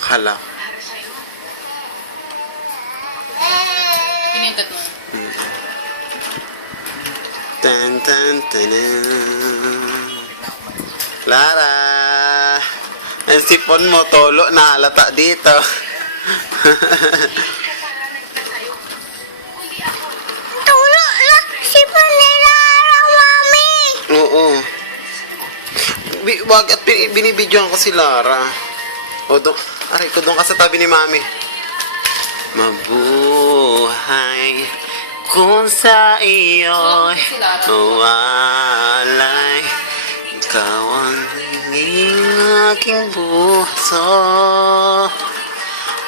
Hala. Pinintot mo. Tan tan tan. Lara. Ang sipon mo, tolo na halata dito. Tulo na si Panera, Mami. Oo. Wag at binibidyoan ko si Lara. O, aray ko doon ka sa tabi ni Mami. Mabuhay kung sa iyo'y walay. Ikaw ang naging aking buso.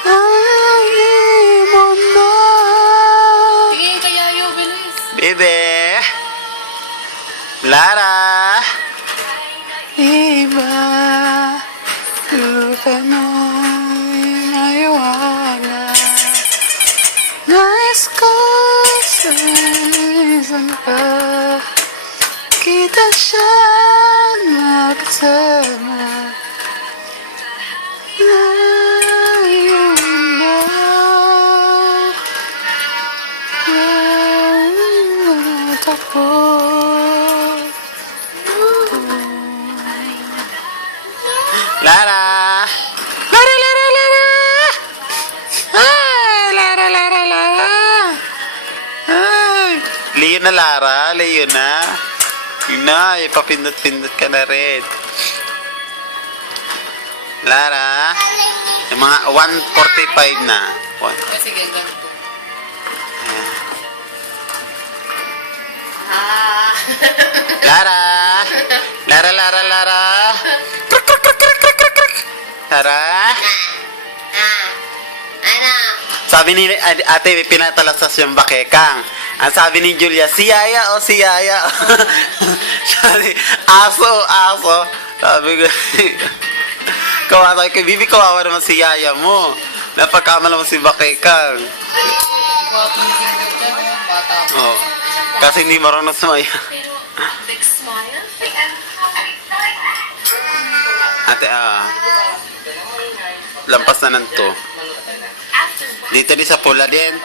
Ay, mo na. Tingin kaya yo, bilis. Bebe. Lara. Iba. Lupa mo'y maiwala. Nais ko sa isang ka. Kita siya magkasama. Ngayon na. Ngayon ako. Lara! Lara, Lara, Lara! Ay, Lara, Lara, Lara! Ay! Leo na, Lara. Leo na. Yun na, ipapindot-pindot ka na rin. Lara, yung mga 1:45 na. Sige, ganito. Ayan. Ah. Lara! Lara, Lara, Lara! Kruk, kruk, kruk, kruk, kruk, kruk, kruk. Lara? Ano? Sabi ni ate, pinatalasas yung bakekang. Ang sabi ni Julia, si Yaya o si Yaya. Sabi, aso, aso. Sabi ko, kawawa kay Bibi, kawawa naman si Yaya mo. Napakama naman si bakekang. Gwapo yung pindot ka, no? Bata pa. Oh, kasi hindi marunong sumaya. Big smile. Ate, lampas na nanto. Dito din sa pula din.